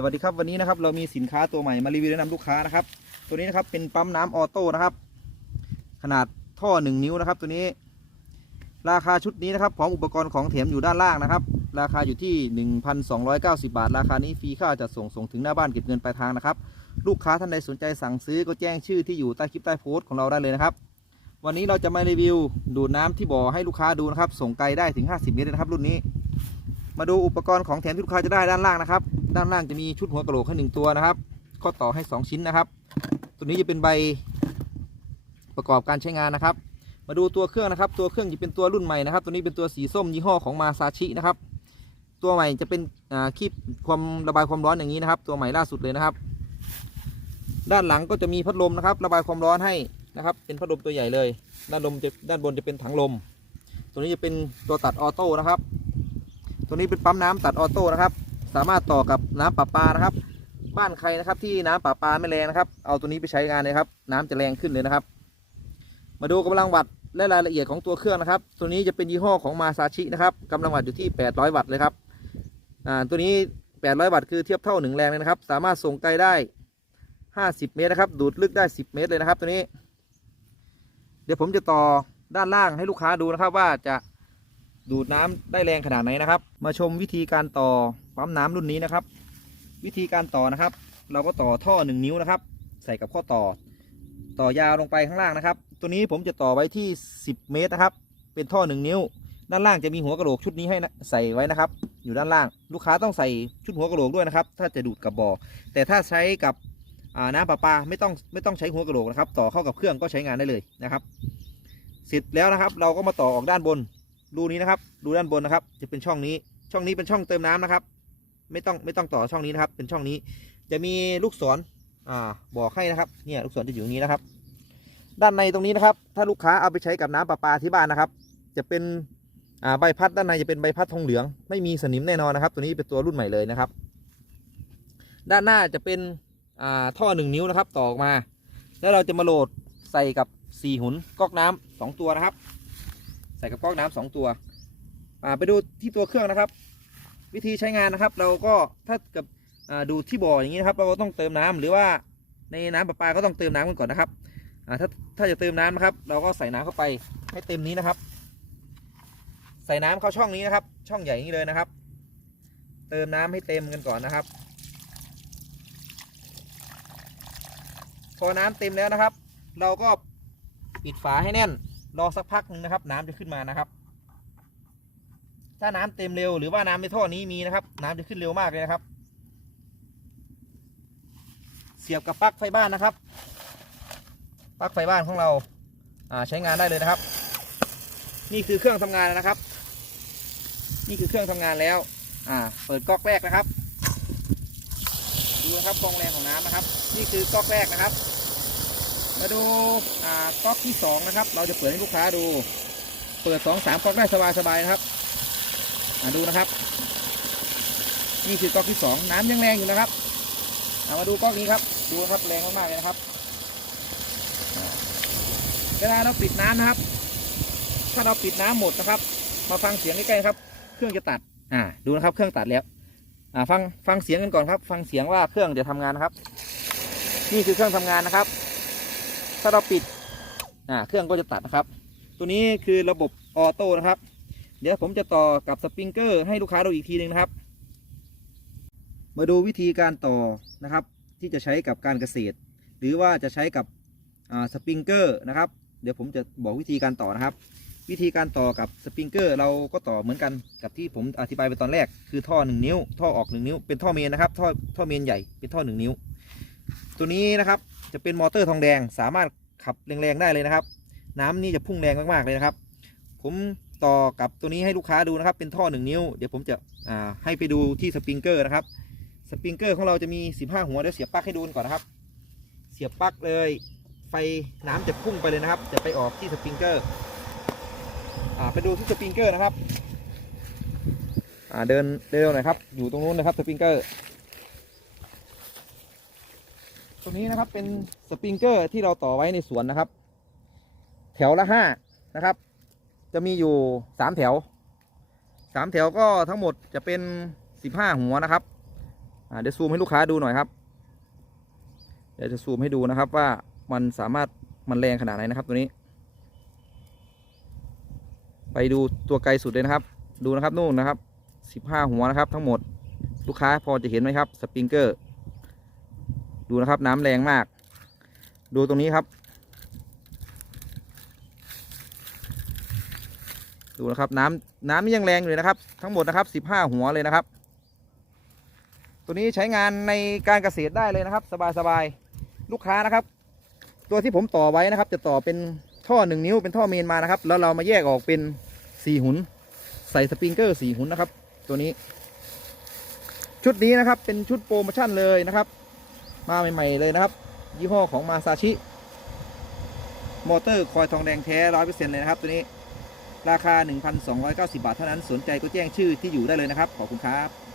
สวัสดีครับวันนี้นะครับเรามีสินค้าตัวใหม่มารีวิวแนะนำลูกค้านะครับ ตัวนี้นะครับเป็นปั๊มน้ำออโต้นะครับ ขนาดท่อ1นิ้วนะครับ ตัวนี้ ราคาชุดนี้นะครับพร้อมอุปกรณ์ของแถมอยู่ด้านล่างนะครับ ราคาอยู่ที่ 1,290 บาท ราคานี้ฟรีค่าจัดส่งส่งถึงหน้าบ้านเก็บเงินปลายทางนะครับ ลูกค้าท่านใดสนใจสั่งซื้อก็แจ้งชื่อที่อยู่ใต้คลิปใต้โพสต์ของเราได้เลยนะครับ วันนี้เราจะมารีวิวดูดน้ำที่บ่อให้ลูกค้าดูนะครับ ส่งไกลได้ถึง 50 เมตรนะครับ รุ่นนี้ มาดูอุปกรณ์ของแถมที่ลูกค้าจะได้ด้านล่างนะครับ ด้านล่างจะมีชุดหัวกระโหลกให้หนึ่งตัวนะครับข้อต่อให้ 2 ชิ้นนะครับ ตัวนี้จะเป็นใบประกอบการใช้งานนะครับ มาดูตัวเครื่องนะครับ ตัวเครื่องจะเป็นตัวรุ่นใหม่นะครับ ตัวนี้เป็นตัวสีส้มยี่ห้อของมาซาชินะครับ ตัวใหม่จะเป็นคีบความระบายความร้อนอย่างนี้นะครับ ตัวใหม่ล่าสุดเลยนะครับ ด้านหลังก็จะมีพัดลมนะครับ ระบายความร้อนให้นะครับ เป็นพัดลมตัวใหญ่เลย ด้านลมจะด้านบนจะเป็นถังลม ตัวนี้จะเป็นตัวตัดออโต้นะครับ ตัวนี้เป็นปั๊มน้ำตัดออโต้นะครับ สามารถต่อกับน้ำประปานะครับ บ้านใครนะครับที่น้ำประปาไม่แรงนะครับ เอาตัวนี้ไปใช้งานเลยครับ น้ำจะแรงขึ้นเลยนะครับ มาดูกำลังวัตต์และรายละเอียดของตัวเครื่องนะครับ ตัวนี้จะเป็นยี่ห้อของมาซาชินะครับกำลังวัตต์อยู่ที่ 800 วัตต์เลยครับอ่าตัวนี้ 800 วัตต์คือเทียบเท่าหนึ่งแรงเลยนะครับ สามารถส่งไกลได้ 50 เมตรนะครับ ดูดลึกได้ 10 เมตรเลยนะครับ ตัวนี้ เดี๋ยวผมจะต่อด้านล่างให้ลูกค้าดูนะครับว่าจะ ดูดน้ำได้แรงขนาดไหนนะครับ มาชมวิธีการต่อปั๊มน้ำรุ่นนี้นะครับ วิธีการต่อนะครับ เราก็ต่อท่อ 1 นิ้วนะครับ ใส่กับข้อต่อ ต่อยาวลงไปข้างล่างนะครับ ตัวนี้ผมจะต่อไว้ที่ 10 เมตรนะครับ เป็นท่อ 1 นิ้ว ด้านล่างจะมีหัวกระโหลกชุดนี้ให้นะใส่ไว้นะครับ อยู่ด้านล่าง ลูกค้าต้องใส่ชุดหัวกระโหลกด้วยนะครับ ถ้าจะดูดกับบ่อแต่ถ้าใช้กับน้ำประปาไม่ต้องไม่ต้องใช้หัวกระโหลกนะครับ ต่อเข้ากับเครื่องก็ใช้งานได้เลยนะครับ เสร็จแล้วนะครับ เราก็มาต่อออกด้านบน รูนี้นะครับรูด้านบนนะครับ จะเป็นช่องนี้ ช่องนี้เป็นช่องเติมน้ำนะครับ ไม่ต้องไม่ต้องต่อช่องนี้นะครับ เป็นช่องนี้ จะมีลูกศรอ่าบอกให้นะครับ เนี่ยลูกศรจะอยู่ตรงนี้นะครับ ด้านในตรงนี้นะครับ ถ้าลูกค้าเอาไปใช้กับน้ำประปาที่บ้านนะครับ จะเป็นอ่าใบพัดด้านในจะเป็นใบพัดทองเหลือง ไม่มีสนิมแน่นอนนะครับ ตัวนี้เป็นตัวรุ่นใหม่เลยนะครับ ด้านหน้าจะเป็นอ่าท่อหนึ่งนิ้วนะครับ ต่อออกมา แล้วเราจะมาโหลดใส่กับสี่หุนก๊อกน้ำสองตัวนะครับ ใส่กับก๊อกน้ำสองตัวอ่าไปดูที่ตัวเครื่องนะครับ วิธีใช้งานนะครับ เราก็ถ้ากับอ่าดูที่บ่ออย่างนี้นะครับ เราก็ต้องเติมน้ำหรือว่าในน้ำประปาก็ต้องเติมน้ำกันก่อนนะครับอ่าถ้าถ้าจะเติมน้ำนะครับ เราก็ใส่น้ำเข้าไปให้เต็มนี้นะครับ ใส่น้ำเข้าช่องนี้นะครับ ช่องใหญ่นี้เลยนะครับ เติมน้ำให้เต็มกันก่อนนะครับ พอน้ำเต็มแล้วนะครับ เราก็ปิดฝาให้แน่น รอสักพักหนึ่งนะครับ น้ำจะขึ้นมานะครับ ถ้าน้ำเต็มเร็วหรือว่าน้ำในท่อนี้มีนะครับ น้ำจะขึ้นเร็วมากเลยนะครับ เสียบกับปลั๊กไฟบ้านนะครับปลั๊กไฟบ้านของเราใช้งานได้เลยนะครับ นี่คือเครื่องทำงานนะครับ นี่คือเครื่องทำงานแล้ว อ่า เปิดก๊อกแรกนะครับ ดูนะครับกองแรงของน้ำนะครับ นี่คือก๊อกแรกนะครับ มาดูอ่าก๊อกที่สองนะครับ เราจะเปิดให้ลูกค้าดู เปิดสองสามก๊อกได้สบายๆนะครับอ่าดูนะครับ นี่คือก๊อกที่สองน้ำยังแรงอยู่นะครับเอามาดูก๊อกนี้ครับ ดูนะครับแรงมากๆเลยนะครับเวลาเราปิดน้ำนะครับ ถ้าเราปิดน้ำหมดนะครับ มาฟังเสียงใกล้ๆครับ เครื่องจะตัด อ่า ดูนะครับ เครื่องตัดแล้ว อ่า ฟัง ฟังเสียงกันก่อนครับ ฟังเสียงว่าเครื่องจะทำงานนะครับ นี่คือเครื่องทำงานนะครับ ถ้าเราปิดอ่าเครื่องก็จะตัดนะครับ ตัวนี้คือระบบออโต้นะครับ เดี๋ยวผมจะต่อกับสปริงเกอร์ให้ลูกค้าดูอีกทีหนึ่งนะครับ มาดูวิธีการต่อนะครับ ที่จะใช้กับการเกษตร หรือว่าจะใช้กับสปริงเกอร์นะครับ เดี๋ยวผมจะบอกวิธีการต่อนะครับ วิธีการต่อกับสปริงเกอร์เราก็ต่อเหมือนกันกับที่ผมอธิบายไปตอนแรก คือท่อ 1 นิ้ว ท่อออก 1 นิ้ว เป็นท่อเมนนะครับ ท่อท่อเมนใหญ่เป็นท่อ 1 นิ้ว ตัวนี้นะครับ จะเป็นมอเตอร์ทองแดงสามารถขับแรงๆได้เลยนะครับ น้ำนี่จะพุ่งแรงมากๆเลยนะครับ ผมต่อกับตัวนี้ให้ลูกค้าดูนะครับ เป็นท่อ 1 นิ้ว เดี๋ยวผมจะให้ไปดูที่สปริงเกอร์นะครับ สปริงเกอร์ของเราจะมี 15 หัวเดี๋ยวเสียบปลั๊กให้ดูก่อนนะครับ เสียบปลั๊กเลย ไฟน้ำจะพุ่งไปเลยนะครับ จะไปออกที่สปริงเกอร์ไปดูที่สปริงเกอร์นะครับเดินเร็วๆหน่อยครับ อยู่ตรงนู้นนะครับสปริงเกอร์ ตัวนี้นะครับเป็นสปริงเกอร์ที่เราต่อไว้ในสวนนะครับ แถวละห้านะครับ จะมีอยู่สามแถวสามแถวก็ทั้งหมดจะเป็นสิบห้าหัวนะครับเดี๋ยวซูมให้ลูกค้าดูหน่อยครับเดี๋ยวจะซูมให้ดูนะครับว่ามันสามารถมันแรงขนาดไหนนะครับตัวนี้ ไปดูตัวไกลสุดเลยนะครับ ดูนะครับนู่นนะครับสิบห้าหัวนะครับ ทั้งหมดลูกค้าพอจะเห็นไหมครับสปริงเกอร์ ดูนะครับน้ำแรงมาก ดูตรงนี้ครับ ดูนะครับน้ำน้ำนี่ยังแรงอยู่เลยนะครับ ทั้งหมดนะครับสิบห้าหัวเลยนะครับ ตัวนี้ใช้งานในการเกษตรได้เลยนะครับ สบายๆลูกค้านะครับ ตัวที่ผมต่อไว้นะครับ จะต่อเป็นท่อหนึ่งนิ้วเป็นท่อเมนมานะครับ แล้วเรามาแยกออกเป็นสี่หุน ใส่สปริงเกอร์สี่หุนนะครับ ตัวนี้ ชุดนี้นะครับเป็นชุดโปรโมชั่นเลยนะครับ มาใหม่ ๆ เลยนะครับ ยี่ห้อของมาซาชิ มอเตอร์คอยทองแดงแท้ร้อยเปอร์เซ็นต์เลยนะครับ ตัวนี้ ราคา 1,290 บาทเท่านั้น สนใจก็แจ้งชื่อที่อยู่ได้เลยนะครับ ขอบคุณครับ